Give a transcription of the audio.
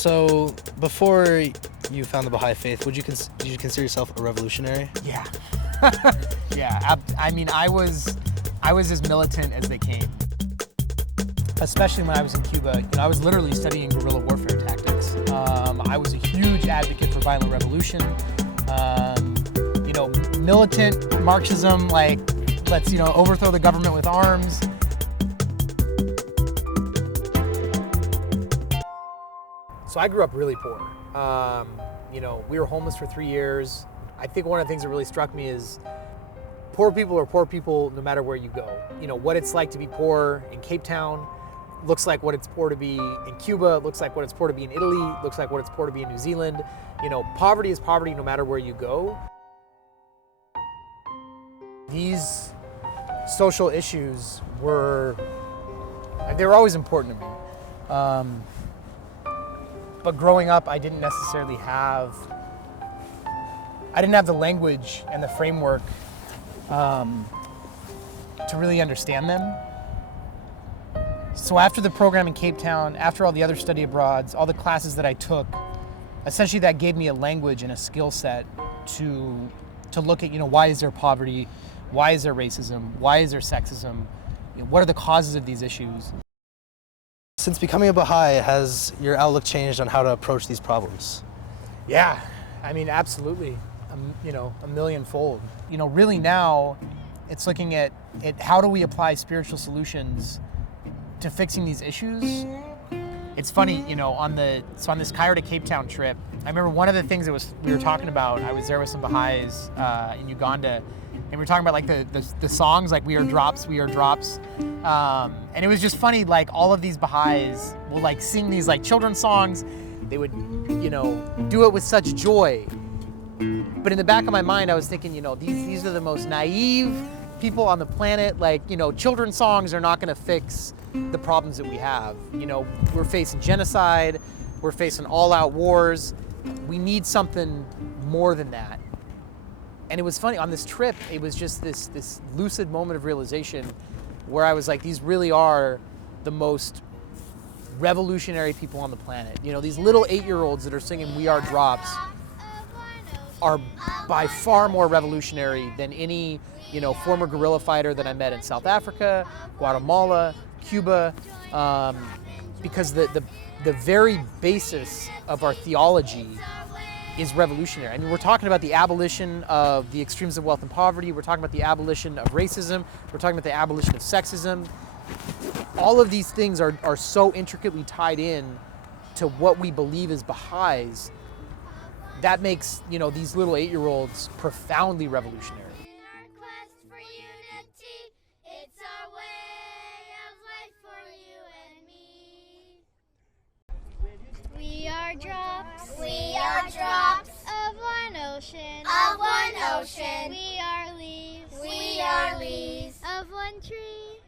So, before you found the Baha'i Faith, did you consider yourself a revolutionary? Yeah. Yeah. I mean, I was as militant as they came. Especially when I was in Cuba, I was literally studying guerrilla warfare tactics. I was a huge advocate for violent revolution. Militant Marxism, like, let's, overthrow the government with arms. So I grew up really poor. We were homeless for 3 years. I think one of the things that really struck me is poor people are poor people no matter where you go. What it's like to be poor in Cape Town looks like what it's poor to be in Cuba, looks like what it's poor to be in Italy, looks like what it's poor to be in New Zealand. Poverty is poverty no matter where you go. These social issues they were always important to me. But growing up, I didn't have the language and the framework to really understand them. So after the program in Cape Town, after all the other study abroads, all the classes that I took, essentially that gave me a language and a skill set to look at, why is there poverty? Why is there racism? Why is there sexism? What are the causes of these issues? Since becoming a Baha'i, has your outlook changed on how to approach these problems? Yeah, I mean, absolutely, a millionfold. Really now, it's looking at how do we apply spiritual solutions to fixing these issues. It's funny, on this Cairo to Cape Town trip, I remember one of the things we were talking about, I was there with some Baha'is in Uganda, and we were talking about like the songs, like We Are Drops, We Are Drops. And it was just funny, like all of these Baha'is will like sing these like children's songs. They would, do it with such joy. But in the back of my mind, I was thinking, these are the most naive people on the planet. Like, children's songs are not gonna fix the problems that we have. We're facing genocide, we're facing all-out wars. We need something more than that. And it was funny, on this trip, it was just this lucid moment of realization where I was like, these really are the most revolutionary people on the planet. These little 8-year-olds that are singing We Are Drops are by far more revolutionary than any, former guerrilla fighter that I met in South Africa, Guatemala, Cuba, because the very basis of our theology is revolutionary. I mean, we're talking about the abolition of the extremes of wealth and poverty. We're talking about the abolition of racism. We're talking about the abolition of sexism. All of these things are so intricately tied in to what we believe as Baha'is. That makes, these little 8-year-olds profoundly revolutionary. We are drops of one ocean. We are leaves. Of one tree.